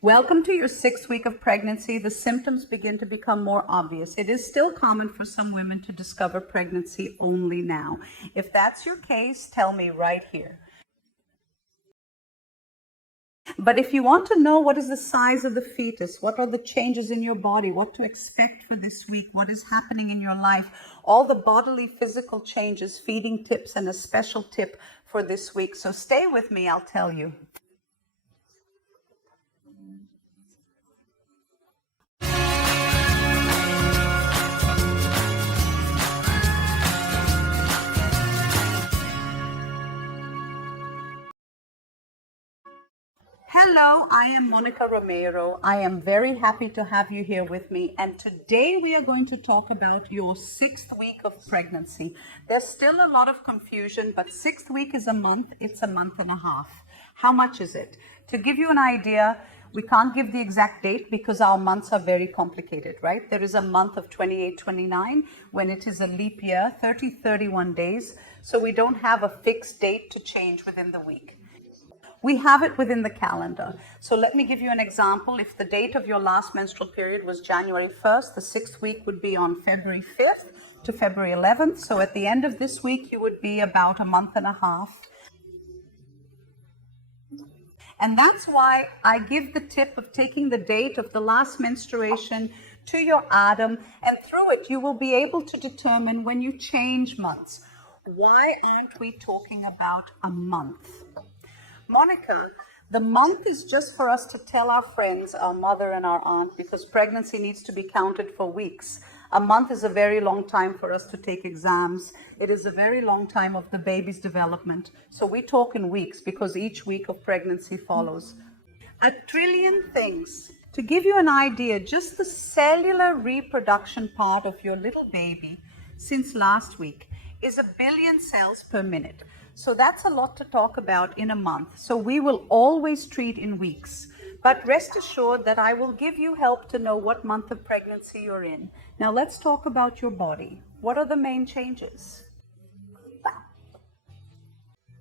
Welcome to your 6th week of pregnancy. The symptoms begin to become more obvious. It is still common for some women to discover pregnancy only now. If that's your case, tell me right here. But if you want to know what is the size of the fetus, what are the changes in your body, what to expect for this week, what is happening in your life, all the bodily physical changes, feeding tips, and a special tip for this week. So stay with me, I'll tell you. Hello, I am Monica Romero. I am very happy to have you here with me. And today we are going to talk about your 6th week of pregnancy. There's still a lot of confusion, but 6th week is a month. It's a month and a half. How much is it? To give you an idea, we can't give the exact date because our months are very complicated, right? There is a month of 28-29 when it is a leap year, 30-31 days. So we don't have a fixed date to change within the week. We have it within the calendar. So let me give you an example. If the date of your last menstrual period was January 1st, the 6th week would be on February 5th to February 11th. So at the end of this week, you would be about a month and a half. And that's why I give the tip of taking the date of the last menstruation to your ADAM, and through it, you will be able to determine when you change months. Why aren't we talking about a month? Monica, the month is just for us to tell our friends, our mother and our aunt, because pregnancy needs to be counted for weeks. A month is a very long time for us to take exams. It is a very long time of the baby's development. So we talk in weeks because each week of pregnancy follows. A trillion things. To give you an idea, just the cellular reproduction part of your little baby since last week is 1 billion cells per minute. So that's a lot to talk about in a month. So we will always treat in weeks. But rest assured that I will give you help to know what month of pregnancy you're in. Now let's talk about your body. What are the main changes?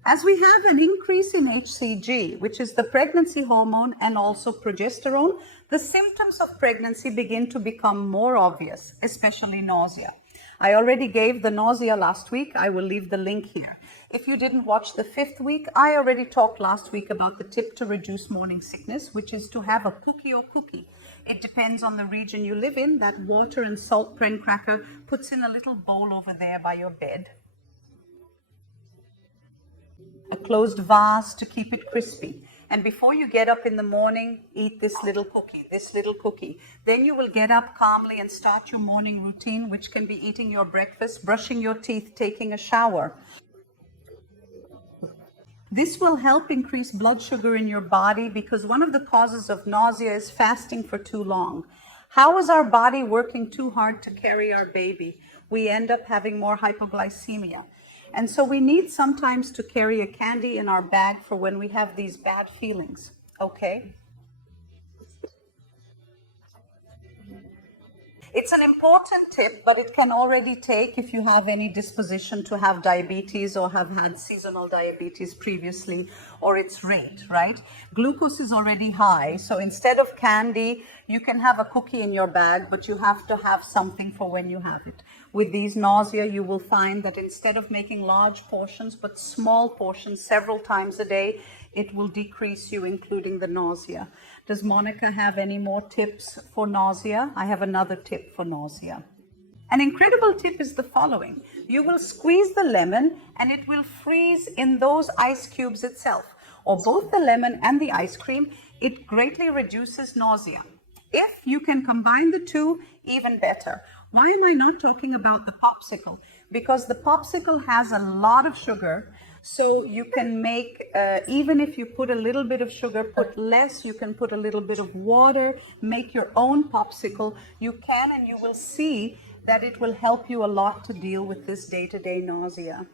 As we have an increase in HCG, which is the pregnancy hormone and also progesterone, the symptoms of pregnancy begin to become more obvious, especially nausea. I already gave the nausea last week. I will leave the link here. If you didn't watch the 5th week, I already talked last week about the tip to reduce morning sickness, which is to have a cookie or cookie. It depends on the region you live in. That water and salt pren cracker puts in a little bowl over there by your bed. A closed vase to keep it crispy. And before you get up in the morning, eat this little cookie. Then you will get up calmly and start your morning routine, which can be eating your breakfast, brushing your teeth, taking a shower. This will help increase blood sugar in your body because one of the causes of nausea is fasting for too long. How is our body working too hard to carry our baby? We end up having more hypoglycemia. And so we need sometimes to carry a candy in our bag for when we have these bad feelings, okay? It's an important tip, but it can already take if you have any disposition to have diabetes or have had seasonal diabetes previously, or its rate, right? Glucose is already high, so instead of candy, you can have a cookie in your bag, but you have to have something for when you have it. With these nausea, you will find that instead of making large portions, but small portions several times a day, it will decrease you, including the nausea. Does Monica have any more tips for nausea? I have another tip for nausea. An incredible tip is the following. You will squeeze the lemon and it will freeze in those ice cubes itself, or both the lemon and the ice cream. It greatly reduces nausea. If you can combine the two, even better. Why am I not talking about the popsicle? Because the popsicle has a lot of sugar. So you can make, even if you put a little bit of sugar, put less, you can put a little bit of water, make your own popsicle. You can, and you will see that it will help you a lot to deal with this day-to-day nausea.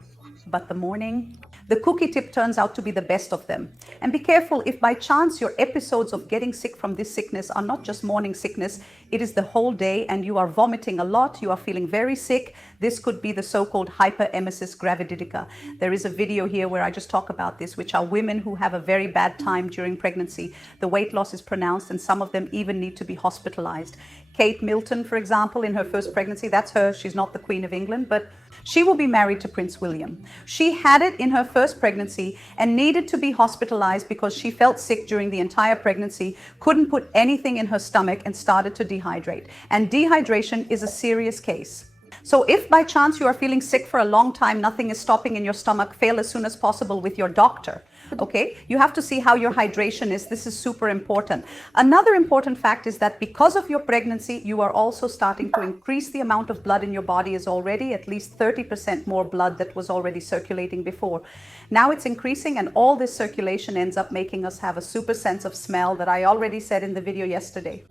But the morning, The cookie tip turns out to be the best of them. And be careful if by chance your episodes of getting sick from this sickness are not just morning sickness, it is the whole day and you are vomiting a lot, you are feeling very sick. This could be the so-called Hyperemesis Gravidarum. There is a video here where I just talk about this, which are women who have a very bad time during pregnancy. The weight loss is pronounced and some of them even need to be hospitalized. Kate Milton, for example, in her first pregnancy, that's her, she's not the Queen of England, but she will be married to Prince William. She had it in her first pregnancy and needed to be hospitalized because she felt sick during the entire pregnancy, couldn't put anything in her stomach and started to dehydrate. And dehydration is a serious case. So if by chance you are feeling sick for a long time, nothing is stopping in your stomach, fail as soon as possible with your doctor. Okay, you have to see how your hydration is. This is super important. Another important fact is that because of your pregnancy, you are also starting to increase the amount of blood in your body is already at least 30% more blood that was already circulating before. Now it's increasing and all this circulation ends up making us have a super sense of smell that I already said in the video yesterday.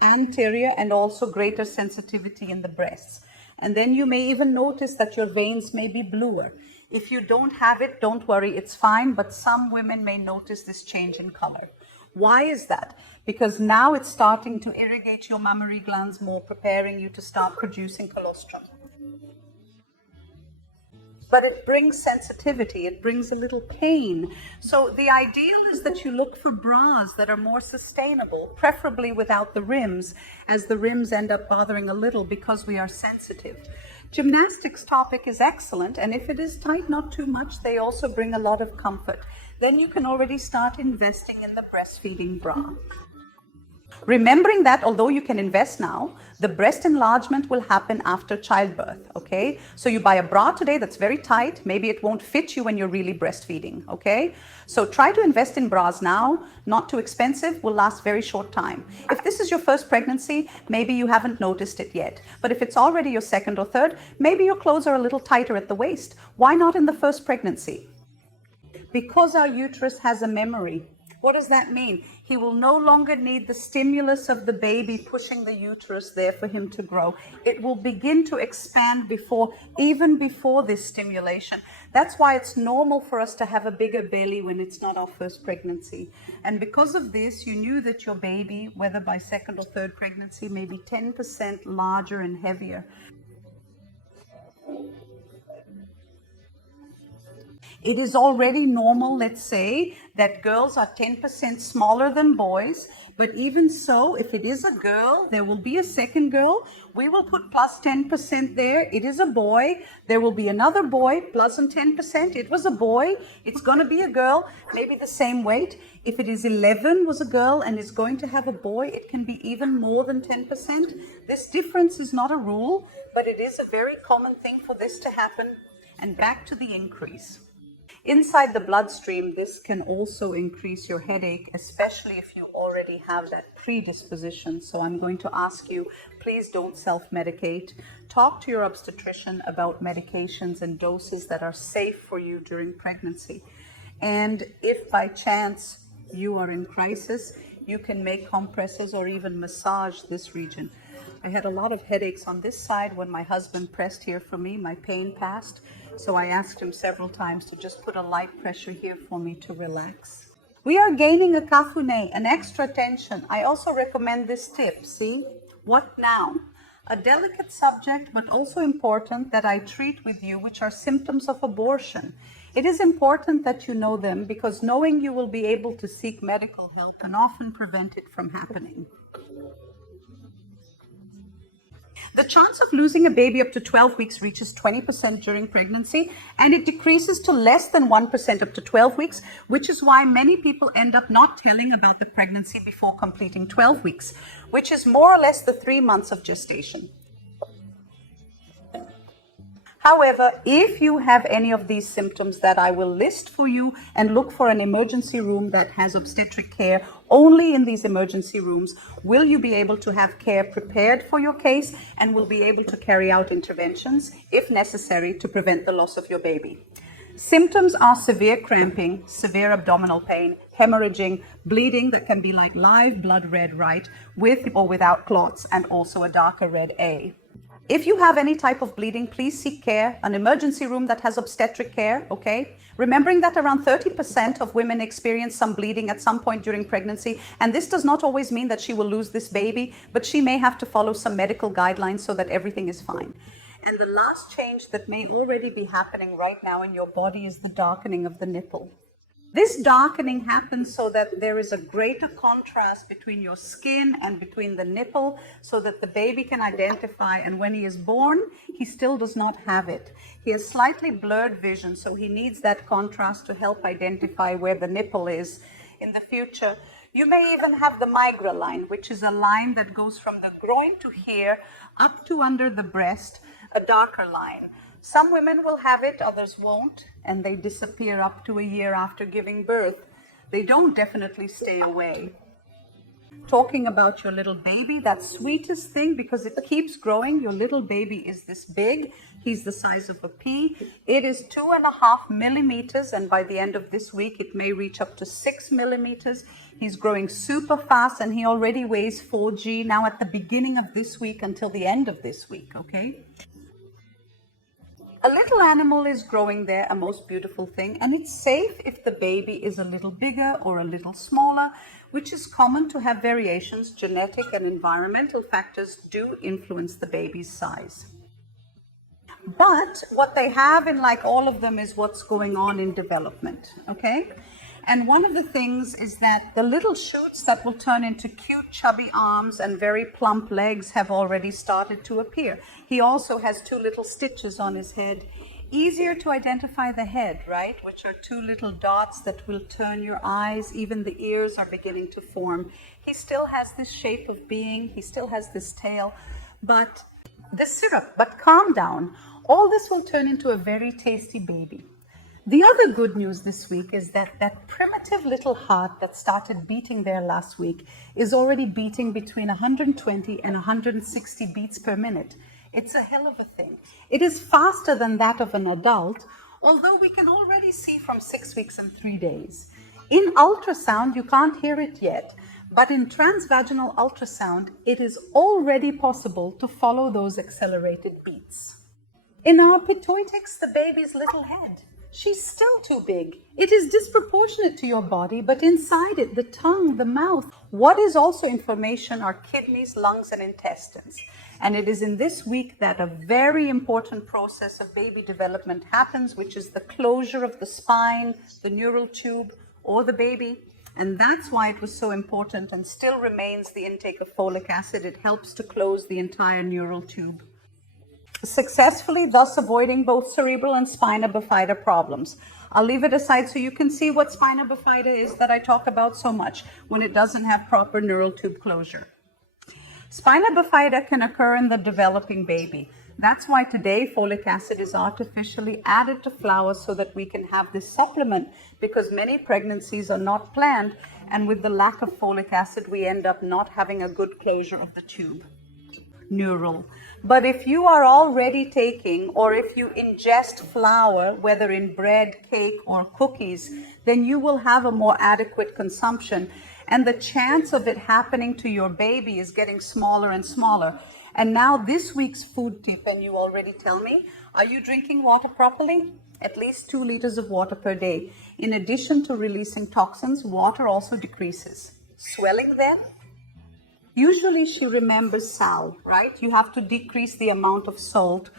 Anterior and also greater sensitivity in the breasts. And then you may even notice that your veins may be bluer. If you don't have it, don't worry, it's fine, but some women may notice this change in color. Why is that? Because now it's starting to irrigate your mammary glands more, preparing you to start producing colostrum. But it brings sensitivity, it brings a little pain. So the ideal is that you look for bras that are more sustainable, preferably without the rims, as the rims end up bothering a little because we are sensitive. Gymnastics topic is excellent, and if it is tight, not too much, they also bring a lot of comfort. Then you can already start investing in the breastfeeding bra. Remembering that although you can invest now, the breast enlargement will happen after childbirth, okay? So you buy a bra today that's very tight, maybe it won't fit you when you're really breastfeeding, okay? So try to invest in bras now, not too expensive, will last very short time. If this is your first pregnancy, maybe you haven't noticed it yet. But if it's already your second or third, maybe your clothes are a little tighter at the waist. Why not in the first pregnancy? Because our uterus has a memory. What does that mean? He will no longer need the stimulus of the baby pushing the uterus there for him to grow. It will begin to expand even before this stimulation. That's why it's normal for us to have a bigger belly when it's not our first pregnancy. And because of this, you knew that your baby, whether by second or third pregnancy, may be 10% larger and heavier. It is already normal, let's say, that girls are 10% smaller than boys, but even so, if it is a girl, there will be a second girl. We will put plus 10% there. It is a boy. There will be another boy, plus 10%. It was a boy. It's going to be a girl, maybe the same weight. If it is 11 was a girl and is going to have a boy, it can be even more than 10%. This difference is not a rule, but it is a very common thing for this to happen. And back to the increase. Inside the bloodstream, this can also increase your headache, especially if you already have that predisposition. So I'm going to ask you, please don't self-medicate. Talk to your obstetrician about medications and doses that are safe for you during pregnancy. And if by chance you are in crisis, you can make compresses or even massage this region. I had a lot of headaches on this side when my husband pressed here for me. My pain passed. So I asked him several times to just put a light pressure here for me to relax. We are gaining a cafuné, an extra tension. I also recommend this tip. See? What now? A delicate subject, but also important that I treat with you, which are symptoms of abortion. It is important that you know them because knowing you will be able to seek medical help and often prevent it from happening. The chance of losing a baby up to 12 weeks reaches 20% during pregnancy, and it decreases to less than 1% up to 12 weeks, which is why many people end up not telling about the pregnancy before completing 12 weeks, which is more or less the 3 months of gestation. However, if you have any of these symptoms that I will list for you and look for an emergency room that has obstetric care, only in these emergency rooms will you be able to have care prepared for your case and will be able to carry out interventions, if necessary, to prevent the loss of your baby. Symptoms are severe cramping, severe abdominal pain, hemorrhaging, bleeding that can be like live blood red, right, with or without clots, and also a darker red A. If you have any type of bleeding, please seek care, an emergency room that has obstetric care, okay? Remembering that around 30% of women experience some bleeding at some point during pregnancy, and this does not always mean that she will lose this baby, but she may have to follow some medical guidelines so that everything is fine. And the last change that may already be happening right now in your body is the darkening of the nipple. This darkening happens so that there is a greater contrast between your skin and between the nipple so that the baby can identify, and when he is born, he still does not have it. He has slightly blurred vision, so he needs that contrast to help identify where the nipple is in the future. You may even have the migra line, which is a line that goes from the groin to here up to under the breast, a darker line. Some women will have it, others won't, and they disappear up to a year after giving birth. They don't definitely stay away. Talking about your little baby, that sweetest thing, because it keeps growing. Your little baby is this big. He's the size of a pea. It is 2.5 millimeters, and by the end of this week, it may reach up to 6 millimeters. He's growing super fast, and he already weighs 4G now at the beginning of this week until the end of this week, okay? A little animal is growing there, a most beautiful thing, and it's safe if the baby is a little bigger or a little smaller, which is common to have variations. Genetic and environmental factors do influence the baby's size. But what they have in like all of them is what's going on in development, okay? And one of the things is that the little shoots that will turn into cute chubby arms and very plump legs have already started to appear. He also has 2 little stitches on his head. Easier to identify the head, right? Which are 2 little dots that will turn your eyes. Even the ears are beginning to form. He still has this shape of being. He still has this tail. But this syrup, but calm down. All this will turn into a very tasty baby. The other good news this week is that that primitive little heart that started beating there last week is already beating between 120 and 160 beats per minute. It's a hell of a thing. It is faster than that of an adult, although we can already see from 6 weeks and 3 days. In ultrasound, you can't hear it yet, but in transvaginal ultrasound, it is already possible to follow those accelerated beats. In our pituitix, the baby's little head, she's still too big. It is disproportionate to your body, but inside it, the tongue, the mouth. What is also information are kidneys, lungs, and intestines. And it is in this week that a very important process of baby development happens, which is the closure of the spine, the neural tube, or the baby. And that's why it was so important and still remains the intake of folic acid. It helps to close the entire neural tube, successfully thus avoiding both cerebral and spina bifida problems. I'll leave it aside so you can see what spina bifida is that I talk about so much when it doesn't have proper neural tube closure. Spina bifida can occur in the developing baby. That's why today folic acid is artificially added to flowers so that we can have this supplement, because many pregnancies are not planned, and with the lack of folic acid we end up not having a good closure of the tube. Neural. But if you are already taking, or if you ingest flour, whether in bread, cake, or cookies, then you will have a more adequate consumption. And the chance of it happening to your baby is getting smaller and smaller. And now this week's food tip, and you already tell me, are you drinking water properly? At least 2 liters of water per day. In addition to releasing toxins, water also decreases. Swelling then? Usually she remembers sal, right? You have to decrease the amount of salt,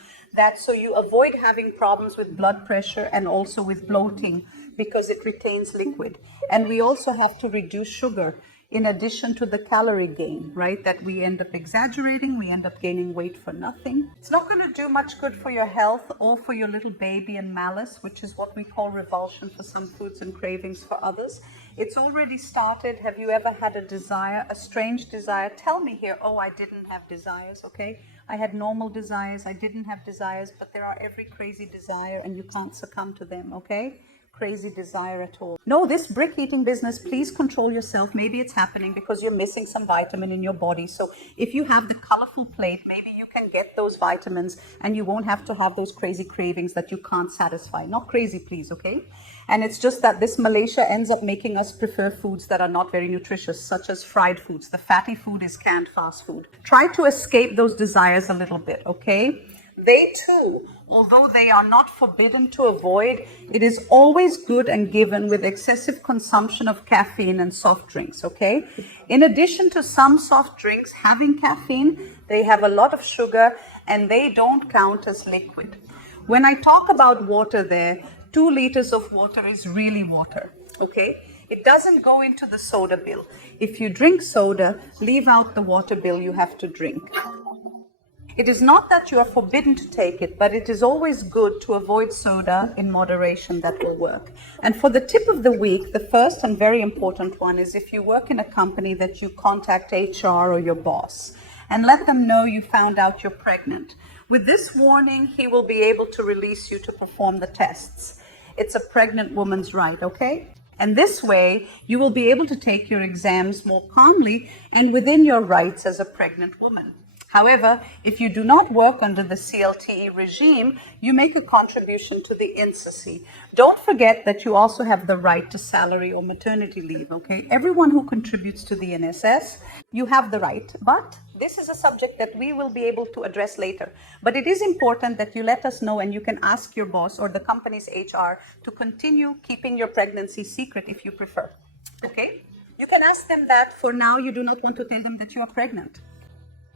so you avoid having problems with blood pressure and also with bloating because it retains liquid. And we also have to reduce sugar in addition to the calorie gain, right? That we end up exaggerating, we end up gaining weight for nothing. It's not going to do much good for your health or for your little baby and malice, which is what we call revulsion for some foods and cravings for others. It's already started. Have you ever had a desire, a strange desire? Tell me here, oh, I didn't have desires, okay? I had normal desires, I didn't have desires, but there are every crazy desire and you can't succumb to them, okay? Crazy desire at all. No, this brick eating business, please control yourself. Maybe it's happening because you're missing some vitamin in your body. So if you have the colorful plate, maybe you can get those vitamins and you won't have to have those crazy cravings that you can't satisfy. Not crazy, please, okay? And it's just that this Malaysia ends up making us prefer foods that are not very nutritious, such as fried foods. The fatty food is canned fast food. Try to escape those desires a little bit, okay? They too, although they are not forbidden to avoid, it is always good and given with excessive consumption of caffeine and soft drinks, okay? In addition to some soft drinks having caffeine, they have a lot of sugar and they don't count as liquid. When I talk about water there, 2 liters of water is really water, okay? It doesn't go into the soda bill. If you drink soda, leave out the water bill you have to drink. It is not that you are forbidden to take it, but it is always good to avoid soda in moderation. That will work. And for the tip of the week, the first and very important one is if you work in a company that you contact HR or your boss and let them know you found out you're pregnant. With this warning, he will be able to release you to perform the tests. It's a pregnant woman's right, okay? And this way, you will be able to take your exams more calmly and within your rights as a pregnant woman. However, if you do not work under the CLTE regime, you make a contribution to the INSSI. Don't forget that you also have the right to salary or maternity leave, okay? Everyone who contributes to the NSS, you have the right. But this is a subject that we will be able to address later. But it is important that you let us know, and you can ask your boss or the company's HR to continue keeping your pregnancy secret if you prefer, okay? You can ask them that. For now, you do not want to tell them that you are pregnant.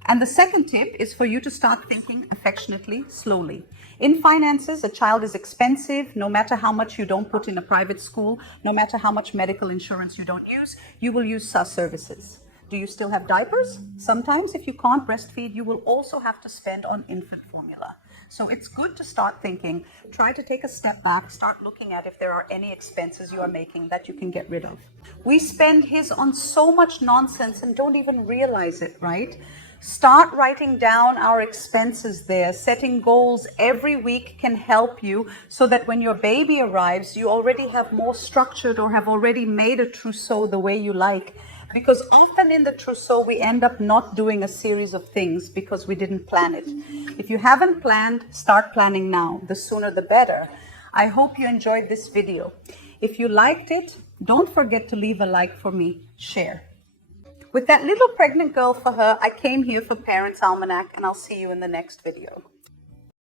And the second tip is for you to start thinking affectionately, slowly. In finances, a child is expensive. No matter how much you don't put in a private school, no matter how much medical insurance you don't use, you will use SAS services. Do you still have diapers? Sometimes if you can't breastfeed, you will also have to spend on infant formula. So it's good to start thinking, try to take a step back, start looking at if there are any expenses you are making that you can get rid of. We spend his on so much nonsense and don't even realize it, right? Start writing down our expenses there. Setting goals every week can help you so that when your baby arrives, you already have more structured or have already made a trousseau the way you like. Because often in the trousseau, we end up not doing a series of things because we didn't plan it. If you haven't planned, start planning now. The sooner the better. I hope you enjoyed this video. If you liked it, don't forget to leave a like for me. Share. With that little pregnant girl for her, I came here for Parents Almanac, and I'll see you in the next video.